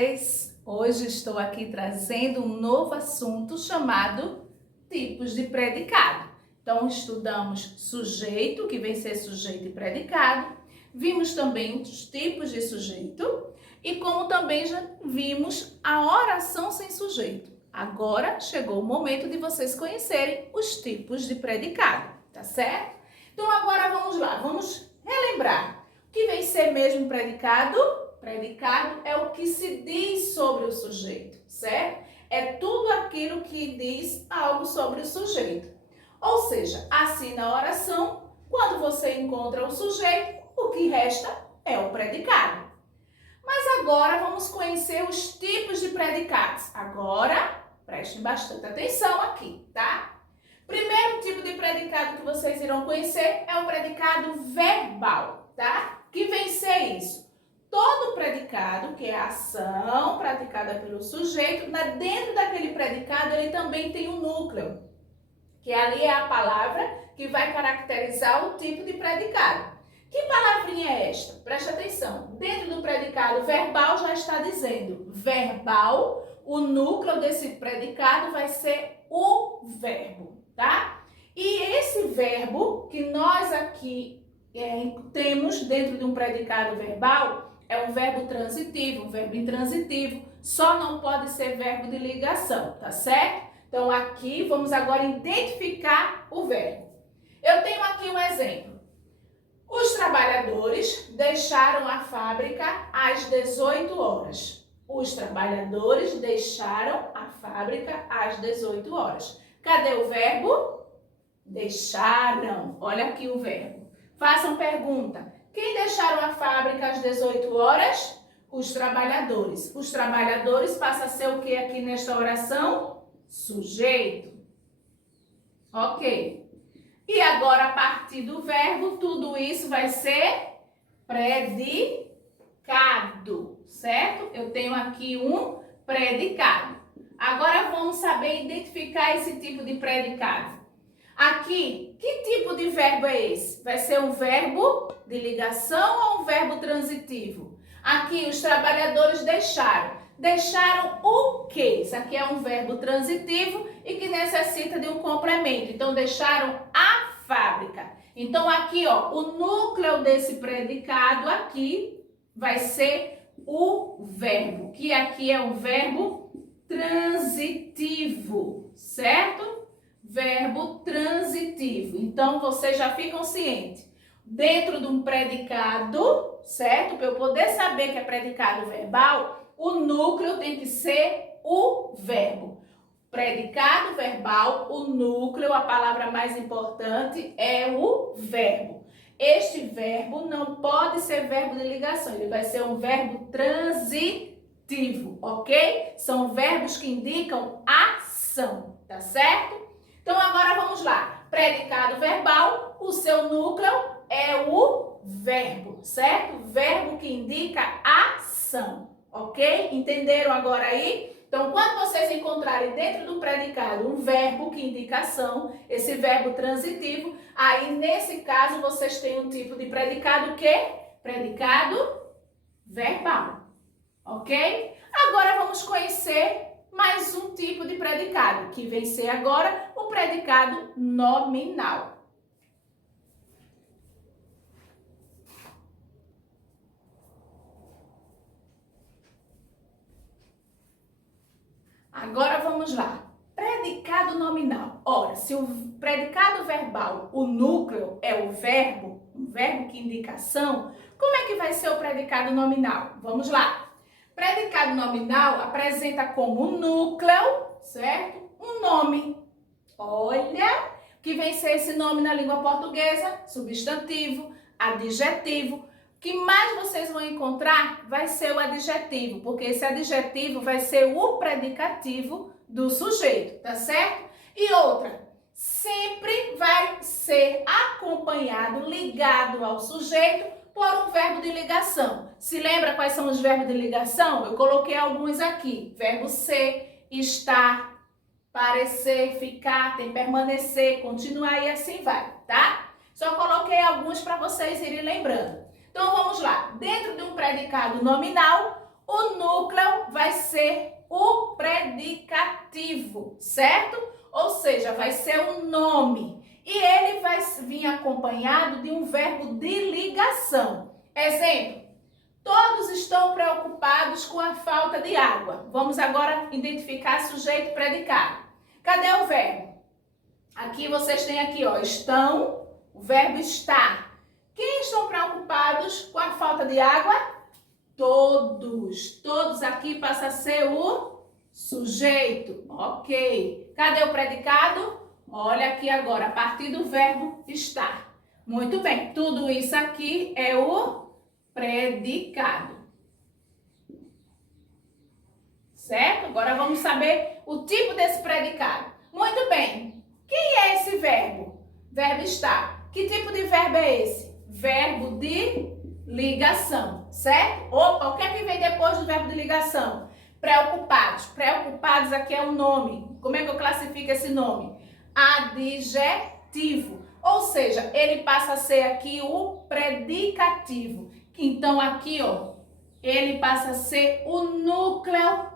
vocês? Hoje estou aqui trazendo um novo assunto chamado tipos de predicado. Então, estudamos sujeito, que vem ser sujeito e predicado. Vimos também os tipos de sujeito e como também já vimos a oração sem sujeito. Agora chegou o momento de vocês conhecerem os tipos de predicado, tá certo? Então, agora vamos lá, vamos relembrar. O que vem ser mesmo predicado? Predicado é o que se diz sobre o sujeito, certo? É tudo aquilo que diz algo sobre o sujeito. Ou seja, assim na oração, quando você encontra o sujeito, o que resta é o predicado. Mas agora vamos conhecer os tipos de predicados. Agora, prestem bastante atenção aqui, tá? Primeiro tipo de predicado que vocês irão conhecer é o predicado verbal, tá? Que vem ser isso? Todo predicado, que é a ação praticada pelo sujeito, dentro daquele predicado ele também tem um núcleo, que ali é a palavra que vai caracterizar o tipo de predicado. Que palavrinha é esta? Preste atenção. Dentro do predicado verbal já está dizendo verbal, o núcleo desse predicado vai ser o verbo, tá? E esse verbo que nós aqui temos dentro de um predicado verbal é um verbo transitivo, um verbo intransitivo, só não pode ser verbo de ligação, tá certo? Então aqui vamos agora identificar o verbo. Eu tenho aqui um exemplo. Os trabalhadores deixaram a fábrica às 18 horas. Os trabalhadores deixaram a fábrica às 18 horas. Cadê o verbo? Deixaram. Olha aqui o verbo. Façam pergunta. Quem deixaram a fábrica às 18 horas? Os trabalhadores. Os trabalhadores passa a ser o que aqui nesta oração? Sujeito. Ok. E agora, a partir do verbo, tudo isso vai ser predicado, certo? Eu tenho aqui um predicado. Agora vamos saber identificar esse tipo de predicado. Aqui, que tipo de verbo é esse? Vai ser um verbo de ligação ou um verbo transitivo? Aqui, os trabalhadores deixaram. Deixaram o quê? Isso aqui é um verbo transitivo e que necessita de um complemento. Então, deixaram a fábrica. Então, aqui, ó, o núcleo desse predicado aqui vai ser o verbo, que aqui é um verbo transitivo, certo? Verbo transitivo. Então, vocês já ficam cientes. Dentro de um predicado, certo? Para eu poder saber que é predicado verbal, o núcleo tem que ser o verbo. Predicado verbal, o núcleo, a palavra mais importante é o verbo. Este verbo não pode ser verbo de ligação, ele vai ser um verbo transitivo, ok? São verbos que indicam ação, tá certo? Então, agora vamos lá. Predicado verbal, o seu núcleo é o verbo, certo? Verbo que indica ação, ok? Entenderam agora aí? Então, quando vocês encontrarem dentro do predicado um verbo que indica ação, esse verbo transitivo, aí nesse caso vocês têm um tipo de predicado que? Predicado verbal, ok? Agora vamos conhecer mais um tipo de predicado, que vem ser agora o predicado nominal. Agora vamos lá. Predicado nominal. Ora, se o predicado verbal, o núcleo é o verbo, um verbo que indica ação, como é que vai ser o predicado nominal? Vamos lá. Predicado nominal apresenta como núcleo, certo? Um nome. Olha, que vem ser esse nome na língua portuguesa? Substantivo, adjetivo. O que mais vocês vão encontrar vai ser o adjetivo, porque esse adjetivo vai ser o predicativo do sujeito, tá certo? E outra, sempre vai ser acompanhado, ligado ao sujeito por um verbo de ligação. Se lembra quais são os verbos de ligação? Eu coloquei alguns aqui. Verbo ser, estar, parecer, ficar, tem permanecer, continuar e assim vai, tá? Só coloquei alguns para vocês irem lembrando. Então, vamos lá. Dentro de um predicado nominal, o núcleo predicativo, certo? Ou seja, vai ser um nome. E ele vai vir acompanhado de um verbo de ligação. Exemplo, todos estão preocupados com a falta de água. Vamos agora identificar sujeito e predicado. Cadê o verbo? Aqui vocês têm aqui, ó, estão, o verbo estar. Quem estão preocupados com a falta de água? Todos. Todos aqui passa a ser o sujeito. Ok. Cadê o predicado? Olha aqui agora, a partir do verbo estar. Muito bem. Tudo isso aqui é o predicado. Certo? Agora vamos saber o tipo desse predicado. Muito bem. Quem é esse verbo? Verbo estar. Que tipo de verbo é esse? Verbo de ligação, certo? Opa, o que é que vem depois do verbo de ligação? Preocupados. Preocupados aqui é o nome. Como é que eu classifico esse nome? Adjetivo. Ou seja, ele passa a ser aqui o predicativo. Então aqui, ó, ele passa a ser o núcleo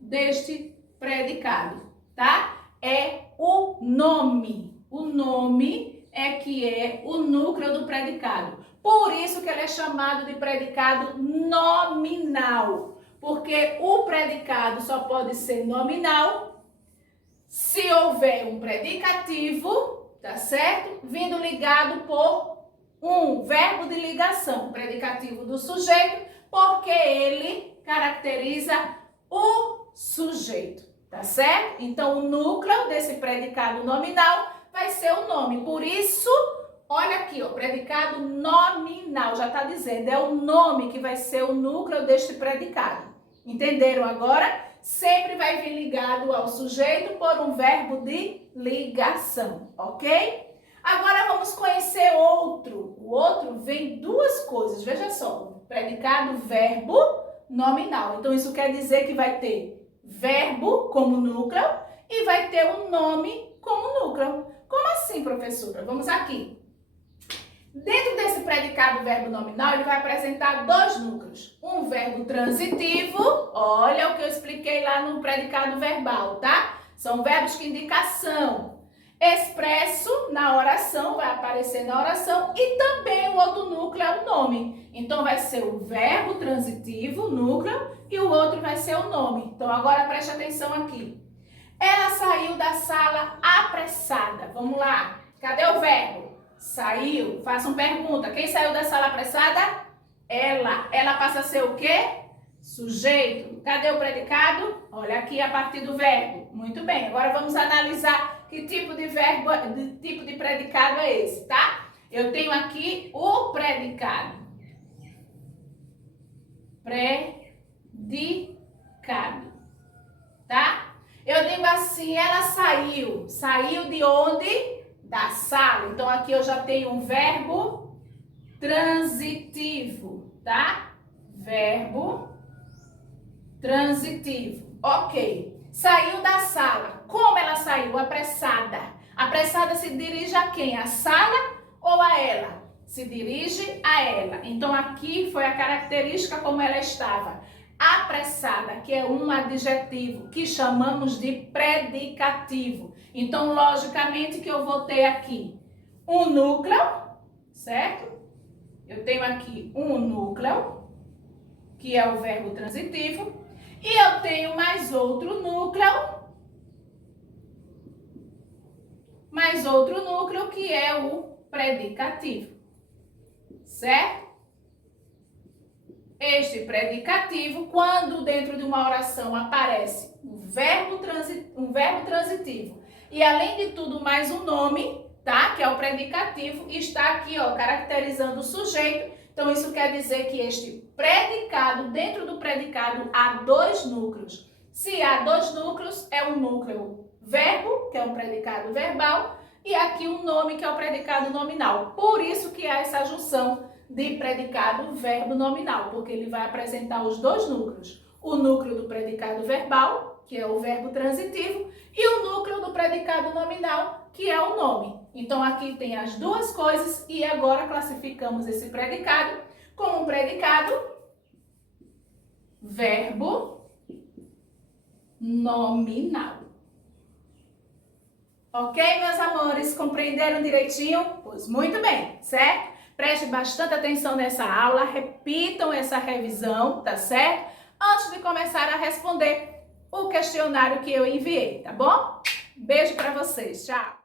deste predicado, tá? É o nome. O nome é que é o núcleo do predicado. Por isso que ele é chamado de predicado nominal. Porque o predicado só pode ser nominal se houver um predicativo, tá certo? Vindo ligado por um verbo de ligação, predicativo do sujeito, porque ele caracteriza o sujeito, tá certo? Então, o núcleo desse predicado nominal vai ser o nome. Por isso, olha aqui, ó, predicado nominal, já está dizendo, é o nome que vai ser o núcleo deste predicado. Entenderam agora? Sempre vai vir ligado ao sujeito por um verbo de ligação, ok? Agora vamos conhecer outro. O outro vem duas coisas, veja só, predicado verbo nominal. Então, isso quer dizer que vai ter verbo como núcleo e vai ter o nome como núcleo. Como assim, professora? Vamos aqui. Dentro desse predicado verbo nominal, ele vai apresentar dois núcleos. Um verbo transitivo, olha o que eu expliquei lá no predicado verbal, tá? São verbos que indicam ação. Expresso na oração, vai aparecer na oração, e também o outro núcleo é o nome. Então, vai ser o verbo transitivo, núcleo, e o outro vai ser o nome. Então, agora preste atenção aqui. Ela saiu da sala apressada. Vamos lá. Cadê o verbo? Saiu. Façam pergunta. Quem saiu da sala apressada? Ela. Ela passa a ser o quê? Sujeito. Cadê o predicado? Olha aqui a partir do verbo. Muito bem. Agora vamos analisar que tipo de verbo, tipo de predicado é esse, tá? Eu tenho aqui o predicado. Predicado. Tá? Eu digo assim, ela saiu. Saiu de onde? Da sala. Então, aqui eu já tenho um verbo transitivo, tá? Verbo transitivo. Ok. Saiu da sala. Como ela saiu? Apressada. Apressada se dirige a quem? A sala ou a ela? Se dirige a ela. Então, aqui foi a característica como ela estava. Apressada, que é um adjetivo que chamamos de predicativo. Então, logicamente que eu vou ter aqui um núcleo, certo? Eu tenho aqui um núcleo, que é o verbo transitivo, e eu tenho mais outro núcleo, que é o predicativo, certo? Este predicativo, quando dentro de uma oração aparece um verbo transitivo e além de tudo mais um nome, tá? Que é o predicativo, está aqui, ó, caracterizando o sujeito. Então isso quer dizer que este predicado, dentro do predicado há dois núcleos. Se há dois núcleos, é um núcleo verbo, que é um predicado verbal, e aqui um nome, que é o predicado nominal. Por isso que há essa junção de predicado verbo nominal, porque ele vai apresentar os dois núcleos. O núcleo do predicado verbal, que é o verbo transitivo, e o núcleo do predicado nominal, que é o nome. Então, aqui tem as duas coisas e agora classificamos esse predicado como um predicado verbo nominal. Ok, meus amores? Compreenderam direitinho? Pois muito bem, certo? Preste bastante atenção nessa aula, repitam essa revisão, tá certo? Antes de começar a responder o questionário que eu enviei, tá bom? Beijo pra vocês, tchau!